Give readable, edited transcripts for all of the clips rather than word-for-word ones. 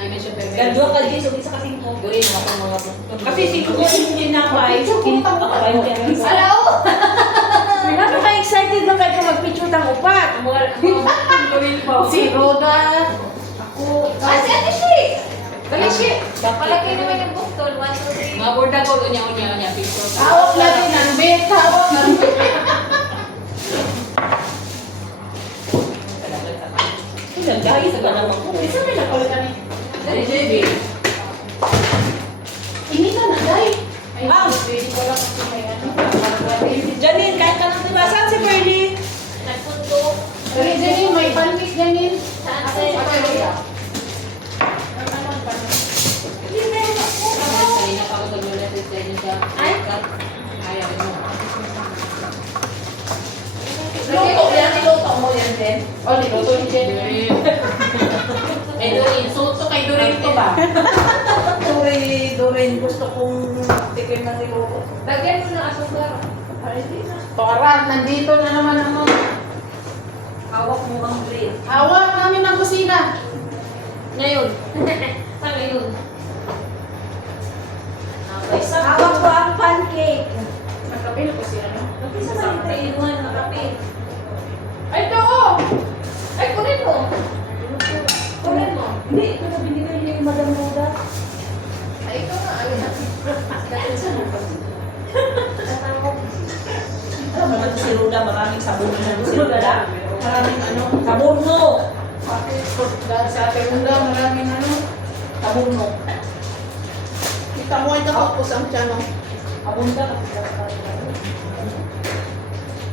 Dua ka din, so isa ka 5. Gawin mo ako mga bukto. Kasi 5 yung tinapay. Alaw! Ano ka excited na kayo mag-picture ng upat? Si Roda. Ako. Si Ate Shi! Kali Shi! Palagay naman yung buktol. 1, 2, 3. Mga borda ko, unya, picture. Hawak natin ang bit. Hawak ng bit. Guys, sa ganang ako. Isa may napalitan eh. Dali, JB. Ini ka na, Day. Ay, Ah. pwede ko lang kasi may ano. Janine, kahit ka ng diba? Saan si Ferdy? Nagpunto. Dali, Janine, may pancake, Janine. Saan Ako, si ako, Ferdy? ako. Ano naman, pancake? Kanina pa ako nag-message sa inyo siya. Ay? Ayaw mo. Luto yan, niluto mo yan din. Oh, niluto ni Janine. Eh, Doreen. So kay Doreen to ba? Doreen, gusto kong tikim ng niluto. Lagyan mo ng asukar. Toran, nandito na naman ako. Hawak mo ang plate. Hawak namin ang kusina. Ngayon. Sa ngayon. Okay. Hawak ko ang pancake. Nagkapil ko siya, no? Isa sa mga inuan na kape. Ay, ito oh! Ay, kunin mo. Kunin mo. Hindi, ito na binigay niya yung Madam Roda. Ay, ikaw na. Ay, dahil sa Alam mo si Roda, maraming sabon na si Roda. Maraming ano, sabon mo. Dahil sa ating mundo, maraming ano. Sabon mo. Kita mo ay nakapos ang tiyan, no? Sabon ka.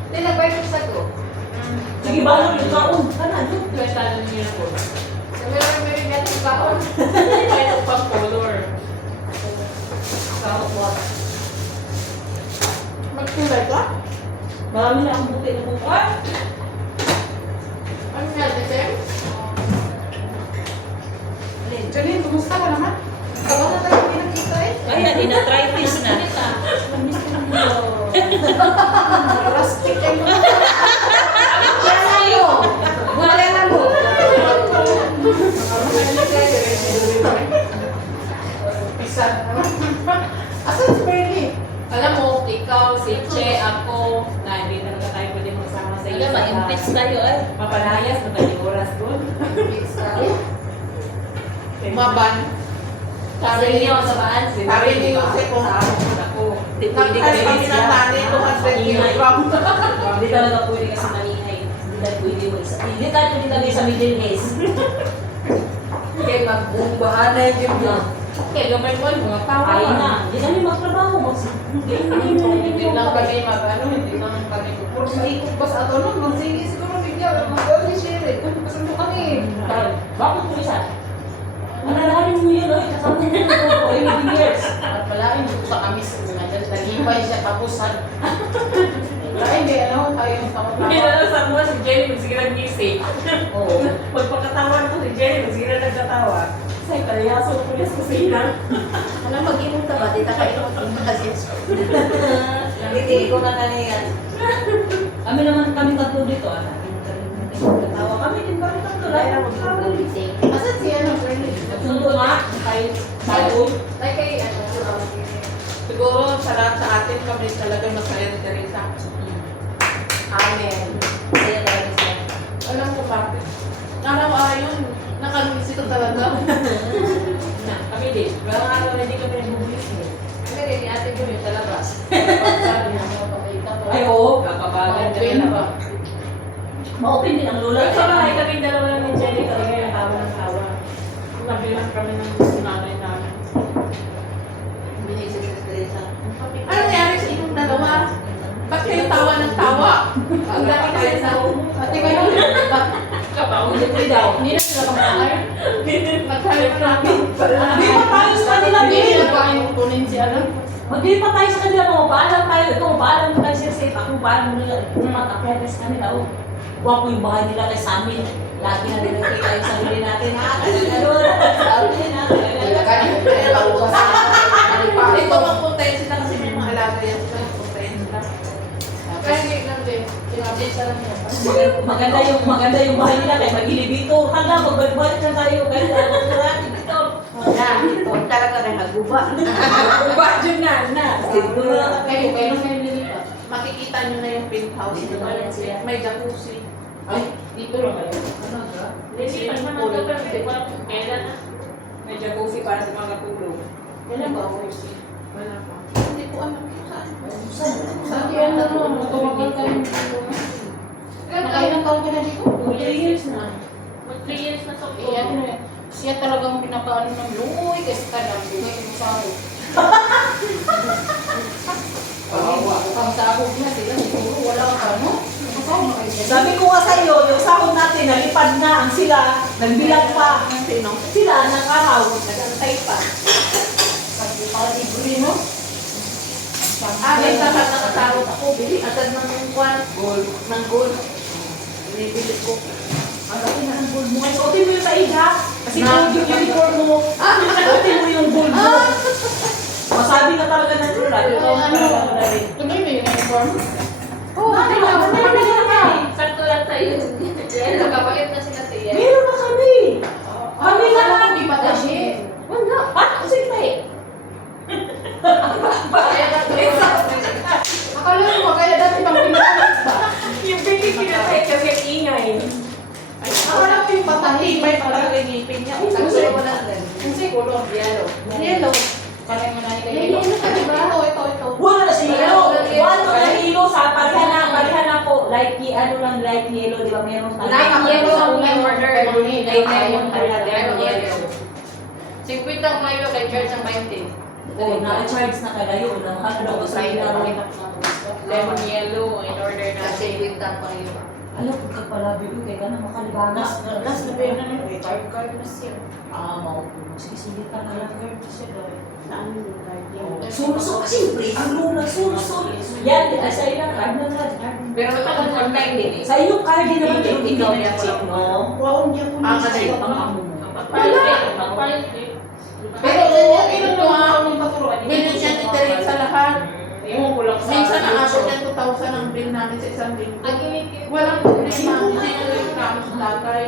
Hindi, nag-buy ko sa ko. Sige, bago yung kaon. Ano? Kaya talo niyo na po. Sa meron natin kaon. Kaya ito pang color. Kaon po. Magkulay ka? Marami na ang buti na buka. Ano nga, Decem? Janine, kumusta ka naman? Tagal na tayo pinakita eh. Kaya, dinatritis na. Rustic kayo. Wala mo. Pisa na naman. Asan si Bernie? Alam mo, ikaw, si Che, ako, na hindi talaga tayo pwede magsama sa iyo. Alam, ma-impeach tayo eh. Mapalayas na tayo oras doon. Maban. Sabi niyo sa baan, Sabi ni Jose ko. Ako. Pwede Nagkas kami ng tani, 200 kilogram. Hindi talaga pwede kasi maningay. Hindi talaga pwede mo isa. Hindi tayo hindi talaga sa middle age. Kaya magbumbahan na yung yun. Kaya gamay mo, mga tawa. Ayaw na. Hindi kami magtrabaho. Hindi lang kami mag-ano, hindi lang kami. Puro sa ikot ba sa ato nun? Magsige siguro bigyan. Mag-oli share eh. Kasundo kami. Bakit po isa? Alalahanin mo yun, oy. Kasama mo yun. 11 years. At wala yung sa kami sa mga dyan. Nagibay siya tapusan. Wala hindi ano, tayo yung Hindi na lang sa mga si Jenny, sige nag-gising. Oo. Pagpakatawan ko si Jenny, sige na nagkatawa. Say, kalayaso ko niya sa kusina. Alam, mag-imong ka ba? Dita kayo mag-imong Hindi ko na kaniyan. Kami naman, kami tatlo dito. Katawa kami din kami tatlo. Asan si ano, Bernie? Nagsundo nga. Tayo. Like kay, siguro sa lahat sa atin kami talaga masaya ni Teresa. Amen. Kaya talaga siya. Alam ko bakit. Araw-araw nakalumis ito talaga. Na, kami din. Pero araw na hindi kami nagbubulis eh. Kami rin, ni ate ko yung talabas. Sabi niya, Ay, oo. kakabagan ka Okay na na ba? ba? Ma-open din ang lola. Sa bahay kami dalawa lang ni Jenny talaga yung tawa ng tawa. Nabilang kami ng nanay namin. Binisip sa Teresa. Ano nangyari sa inyong dalawa? Ba't kayo tawa ng tawa? Ang dami kasi sa Ate kayo, kabaw. Hindi daw. hindi na sila pangkain. Nagkalit namin. Hindi pa tayo sa kanila, Hindi Bill. na kain kunin si ano. Mag-di pa tayo sa kanila. Mapaalam tayo. Ito, mapaalam mo tayo siya safe. Ako, mapaalam mo nila. Mag-appearance kami daw. Huwag po yung bahay nila kay sa amin. Lagi na nilagay tayo sa sarili natin. Kasi ano, sabi natin. Kaya pag-uwas Ito magpuntayin sila kasi may mga alaga yan sila. Magpuntayin sila. Kaya hindi lang din. Sinabit sa lang yan. Maganda yung bahay nila kay Magilibito. Hanggang magbalik-balik na tayo. Kaya natin dito. talaga rin naguba. Budget na. Siguro na Kayo nililipat. Makikita nyo na yung penthouse. Dito ba yan sila? May jacuzzi. Ay, dito lang kayo. Ano ba? Swimming pool. May jacuzzi para sa mga tulog. Kailan ba jacuzzi? Wala pa. Hindi ko alam kung saan. Saan yan na mo? Tumagal kayo. Nakailang taon ka na dito? 2 years na. Mag-3 years na sa Eh, ano eh. Siya talagang pinakaano ng lumoy kasi ka lang. Bigay yung sahod. Ang sahod na sila. Siguro wala ka, no? Kasama kayo dyan. Sabi ko nga sa'yo, yung sahod natin, nalipad na ang sila, nagbilang pa. Sino? Sila, nag-araw, nag-antay pa. Kasi libre, no? May tapat nakatarot ako, bili agad ng kwan. Gold. Ng gold. Binibili ko. Ang laki na ng gold mo. Ay, suotin mo yung saig ha. Kasi gold yung uniform mo. Suotin mo yung gold mo. Masabi na talaga ng lula. Ikaw ang talaga na rin. Tuloy mo yung uniform? Oo, kami na. Sakto lang sa'yo. Nagkapalit na sila siya. Meron na kami. Kami na. Hindi pa kasi. Wala. Sige tayo. Akala mo, kaya dati bang pinapalit ba? Yung baby pinatay kasi ingay. Akala ko yung patahin. May pala rin ngipin niya. Kasi wala din. Kasi kulong yellow. Yellow. Parang mo na Yellow ka, di ba? Ito. Wala na si Hilo. Wala na Hilo sa parihan na po. Light yellow, di ba meron pa? Light yellow ang may order. Light yellow pala. Lemon yellow. 50 ang mayo kay Church ang 20. Oo, na-charge na kagayo. Ano ko sa inyo. Lemon yellow in order na. Kasi with that pa yun. Alam ko kapalabi ko kaya ka na makalibanas. Last na pera na yun. Card na siya. Mau. Sige, ka na lang. Card na siya. Saan yung card? Sulusok, siyempre. Ang luna, sulusok. Yan, sa ilang card na nga. Pero kapag online din eh. Sa iyong card din naman yung ikaw na check mo. Wow, hindi ako Ang nasa kasi, iyo. ang amo mo. Magpalit eh. Pero ito to ha. Bilhin siya ni Teresa sa lahat. Ewan ko lang sa... Minsan naabot ng 2,000 ang bill namin sa isang linggo. Walang problema. Hindi na rin namin sa tatay.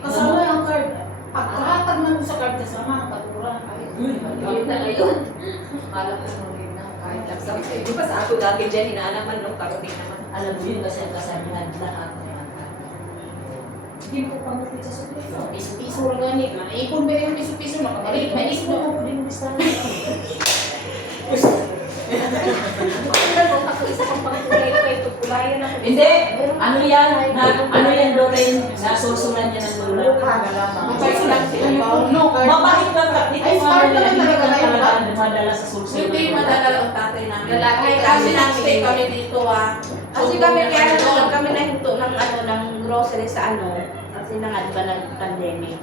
Kasama yung card. Pagkakatag na mo sa card kasama ang paturan. Yun na ngayon. Alam ko nung rin na kahit lang sa di ba sa ako dati dyan, hinaanaman nung karoting naman. Alam mo yun kasi ang kasabihan lahat na yan. Hindi mo pangupit sa suplito. Piso-piso lang ganit. Naipon ba yung piso-piso na kamali? May Isip ismo. mo po din yung listahan. Isa pang pangkulay na ito, kulayan ako. Hindi. Ano yan Doreen? Nasusulan niya ng lula. Mabait lang sila yung no card. Mabait lang ka. Dito Ay, smart naman talaga kayo, ba? Dumadala sa susulan. Hindi madala ang tatay namin. Lalaki Kasi kami. nag-stay kami dito ah. Kasi kami kaya lang kami nahinto ng ano ng grocery sa ano. Kasi na nga diba nag-pandemic.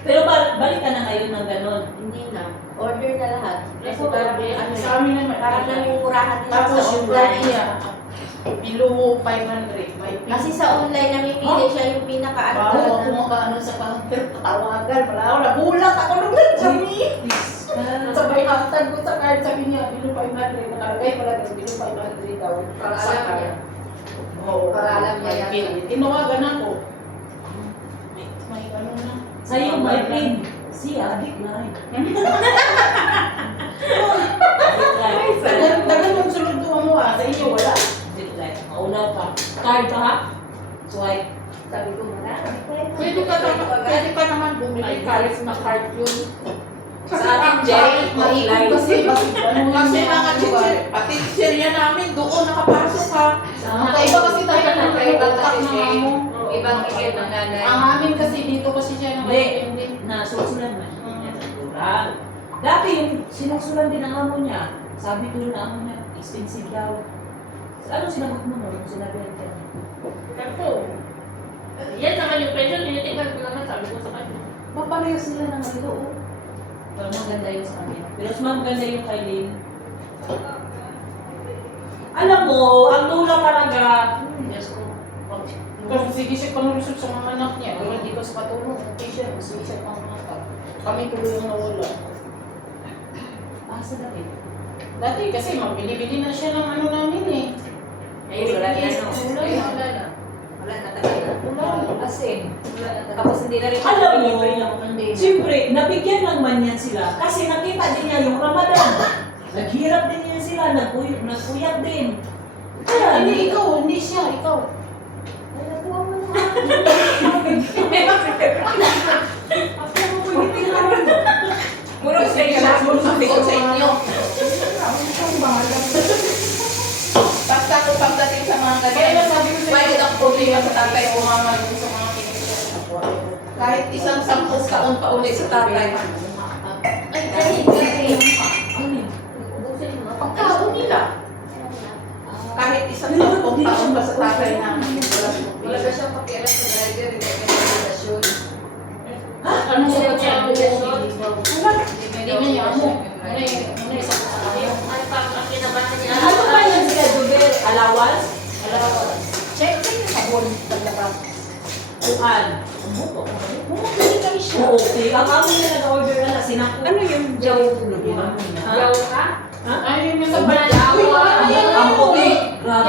Pero balik ka na ngayon ng ganon. Hindi na. Order na lahat. Kasi Yes, parang order. ano, Sa amin naman. parang namimurahan nila Tapos sa yung online. niya, below 500. May Kasi sa online namimili siya yung pinaka-ano Bago talaga. ako kumakaano sa counter, patawagan. Wala ako, nagulat ako nung nagsabi. Sabay hatag ko sa card, sabi niya, below 500. Nakalagay pala doon, below 500 daw. Para Sa alam card. niya. Oo, Para alam niya yan. Tinawagan ako. May ano na. Sa iyo, my friend. Siya, adik na rin. Dagan yung sulod ko mo ah, sa inyo wala. Adik like. Maulaw ka. Card pa ha? Swipe. Sabi ko, marami. Pwede ka naman bumili kahit na card yun. Sa ating Jay, Maikot kasi, kasi mga teacher, pati teacherya namin doon nakapasok ka. Iba kasi tayo ng Ibang utak kasi ng siya. amo. Ibang tigil ng nanay. Ang amin kasi dito kasi siya Hindi. Nasusulan na. Natural. Dati yung sinusulan din ang amo niya. Sabi ko ng amo niya, expensive daw. Ano sinagot mo nun? Sinabi ka. Kasi, yan naman yung pension, tinitingnan ko naman, sabi ko sa kanya. Papareho sila ng ito. Pero maganda yun sa kanya. Pero mas maganda yung kay Lynn. Alam mo, ang lula talaga, Diyos ko. Kasi sige siya panulusot sa mga anak niya. Kung hindi ko sa patulong, okay siya. Sige siya pang mga anak. Kami tuloy ang nawala. Asa na rin. Dati kasi mabili-bili na siya ng ano namin eh. Ayun, wala na, no? Wala na. Wala na talaga. Asin. Tapos hindi na rin Alam mo, libre lang ng day. siyempre, nabigyan lang man yan sila. Kasi nakita din niya yung Ramadan. Naghirap din yan sila, nagpuyat din. Kaya, Hindi, ikaw, hindi siya, ikaw. Ay, nakuha mo naman. murag sa inyo. Ikaw sa inyo. Basta ko pagdating sa mga Kaya ganyan, sabi ko sa may ang problema sa tatay o mama yung sa mga kinikita. Kahit isang 10 taon pa ulit sa tatay. Ay, kasi. Ubusin mo. Pagkaon nila. Kahit isang 10 taon pa sa tatay na Wala ka siyang pakialam sa driver, hindi ka may relasyon. Ano siya niya ang relasyon? Hindi mo niya mo. Muna isa ko sa kayo. Ay, parang ang kinabahan niya. Ano ba yung schedule? Allowance? Check yung sabon. Paglabas. Kuhan. Buto. Bumagay kami siya. Oo, okay. Ang amin na nag-order na na sinako. Ano yung jaw ulo? Di ba? Yaw ka? Ha? Ay, yung Sa balyaw. Yaw. Ang puti. Grabe.